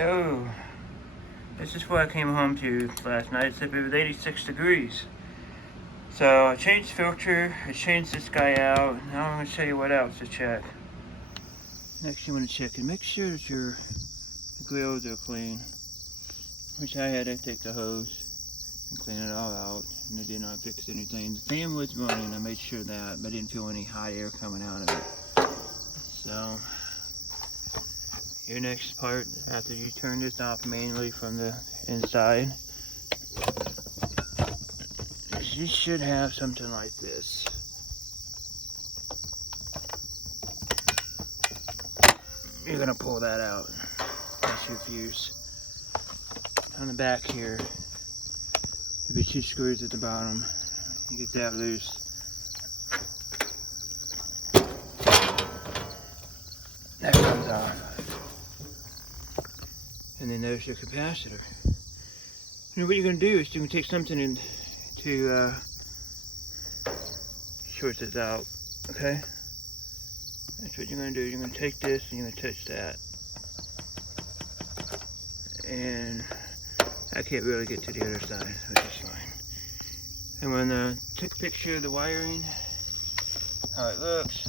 Oh, this is what I came home to last night, except it was 86 degrees. So I changed the filter, I changed this guy out. Now I'm going to show you what else to check. Next you want to check and make sure that your grills are clean. Which I had to take the hose and clean it all out, and it did not fix anything. The fan was running, I made sure of that, but I didn't feel any hot air coming out of it. So, your next part, after you turn this off manually from the inside, is you should have something like this. You're gonna pull that out. That's your fuse. On the back here, there'll be 2 screws at the bottom. You get that loose. That comes off. And then there's your capacitor. And what you're going to do is you're going to take something in to short this out. Okay? That's what you're going to do. You're going to take this and you're going to touch that. And I can't really get to the other side, which is fine. I'm gonna take a picture of the wiring, how it looks.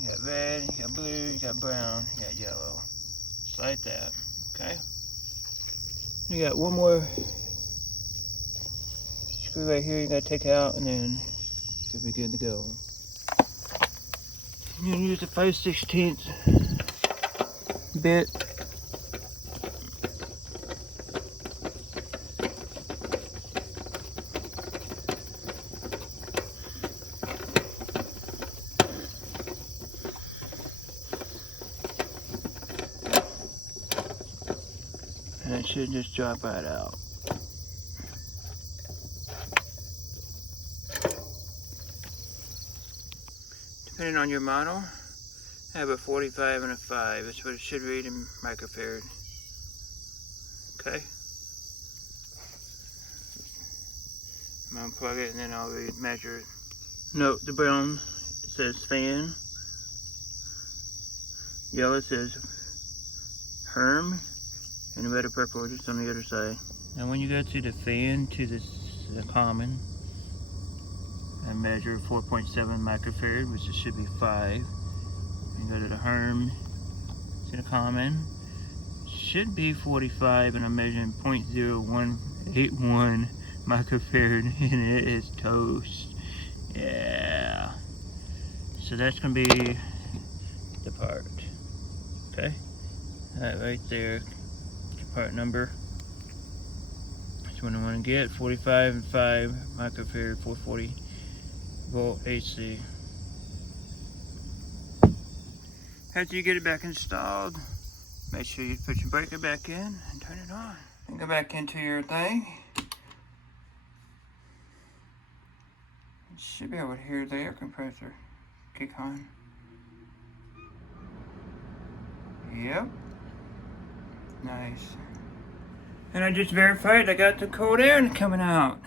You got red, you got blue, you got brown, you got yellow. Just like that, okay? You got one more screw right here you gotta take out, and then should be good to go. You're gonna use the 5/16 bit. And it should just drop right out. Depending on your model, I have a 45 and a 5. That's what it should read in microfarad. Okay? I'm gonna plug it and then I'll measure it. Note the brown, it says fan. Yellow says Herm. And the red or purple just on the other side. Now when you go to the fan, to the common, and measure 4.7 microfarad, which it should be 5. You go to the Herm, to the common, should be 45, and I'm measuring 0.0181 microfarad, and it is toast. Yeah. So that's gonna be the part. Okay? That right there. Part number. That's what I want to get. 45 and 5 microfarad, 440 volt AC. After you get it back installed, make sure you put your breaker back in and turn it on. And go back into your thing. You should be able to hear the air compressor kick on. Yep. Nice. And I just verified I got the cold air coming out.